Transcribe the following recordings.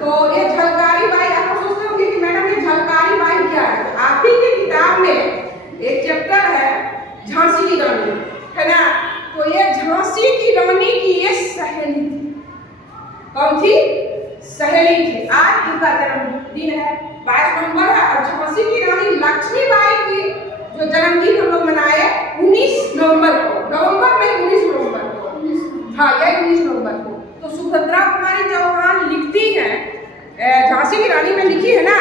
तो ये झलकारी बाई, आप सोचते होंगे कि मैडम ये झलकारी बाई क्या है? तो आप ही की किताब में एक चैप्टर है झांसी की रानी, है ना? तो ये झांसी की रानी की ये सहेली थी। कौन थी? सहेली थी। आज इनका जन्मदिन है, 22 नवंबर है। और झांसी की रानी लक्ष्मीबाई की जो जन्मदिन हम लोग मनाए 19 नवंबर को, नवंबर में 19 नवंबर को, हाँ ये 19 नवंबर को। तो सुभद्रा कुमारी चौहान लिखती है, झांसी की रानी में लिखी है ना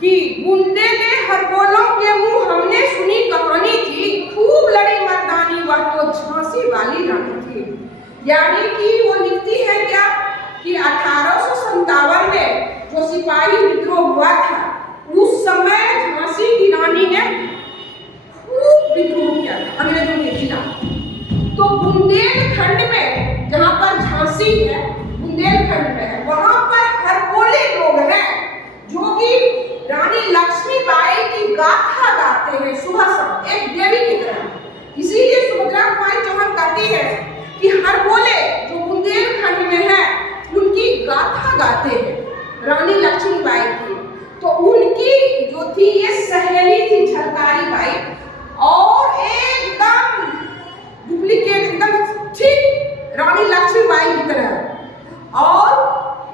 कि बूंदे ने हरबोलों के मुंह हमने सुनी कहानी थी, खूब लड़ी मर्दानी वह तो झांसी वाली रानी थी। यानी कि वो लिखती है क्या कि 1857 में जो सिपाही विद्रोह हुआ था उस समय झांसी की रानी ने खूब विद्रोह किया था अंग्रेजों के खिलाफ। तो बुंदेलखंड में जहाँ पर झांसी है, बुंदेलखंड में है, वहाँ पर हरबोले लोग हैं जो कि रानी लक्ष्मीबाई की गाथा गाते हैं सुबह शाम, एक देवी की तरह। इसीलिए सुभद्रा कुमारी चौहान कहती है कि हरबोले जो बुंदेलखंड में है उनकी गाथा गाते हैं रानी लक्ष्मीबाई की। तो उनकी जो थी ये सहेली थी झलकारी बाई, और एकदम डुप्लीकेट, एकदम ठीक रानी लक्ष्मीबाई की तरह। और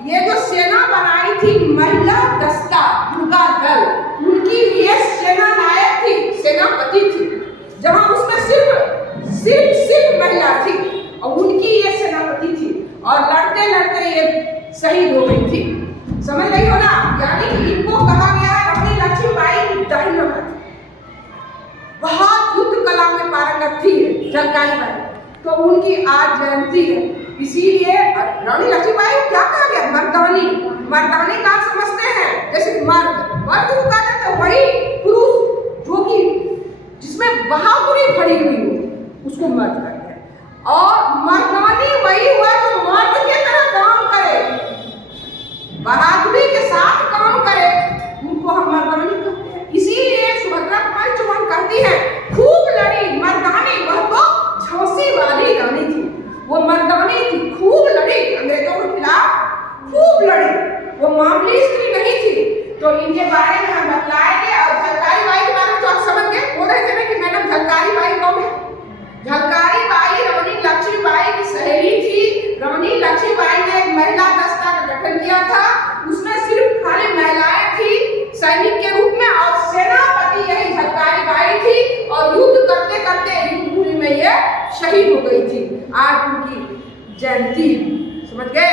ये जो सेना बनाई थी महिला दस्ता दुर्गा दल, उनकी ये सेना नायक थी, सेनापति थी, जहां उसमें सिर्फ महिला थी और उनकी ये सेनापति थी। और लड़ते लड़ते ये शहीद हो गई थी। समझ गई हो ना? यानी कि इनको कहा गया है रानी लक्ष्मीबाई की दाहिना हाथ। बहुत युद्ध कला में पारंगत थी झलकारी बाई, तो उनकी आज जयंती है। इसीलिए रानी लक्ष्मीबाई को क्या कहा गया? मर्दानी। मर्दानी का समझते हैं जैसे मर्द, मर्द को कहा जाता है वही पुरुष जो कि जिसमें बहादुरी भरी हुई हो उसको मर्द कहते हैं। और मर्दानी वही हुआ जो मर्द के तरह काम करे, बहादुरी के साथ काम करे, उनको हम मर्दानी कहते हैं। इसीलिए सुभद्रा कुमारी चौहान कहती है खूब लड़ी मर्दानी वह तो झांसी वाली रानी थी। वो मर्दानी थी, खूब लड़ी अंग्रेजों के खिलाफ, खूब लड़ी, वो मामूली स्त्री नहीं थी। तो इनके बारे में हम बतलाएंगे। और झलकारी बाई के बारे में तो आप समझ गए, बोल रहे थे ना कि मैडम झलकारी बाई कौन है? झलकारी बाई रानी लक्ष्मीबाई की सहेली थी। रानी लक्ष्मीबाई ने एक महिला दस्ता का गठन किया था, उसमें सिर्फ खाली महिलाएं थी सैनिक के रूप में, और सेनापति यही झलकारी बाई थी। और युद्ध करते करते युद्ध भूमि में ये शहीद हो गई थी। आज उनकी जयंती, समझ गए?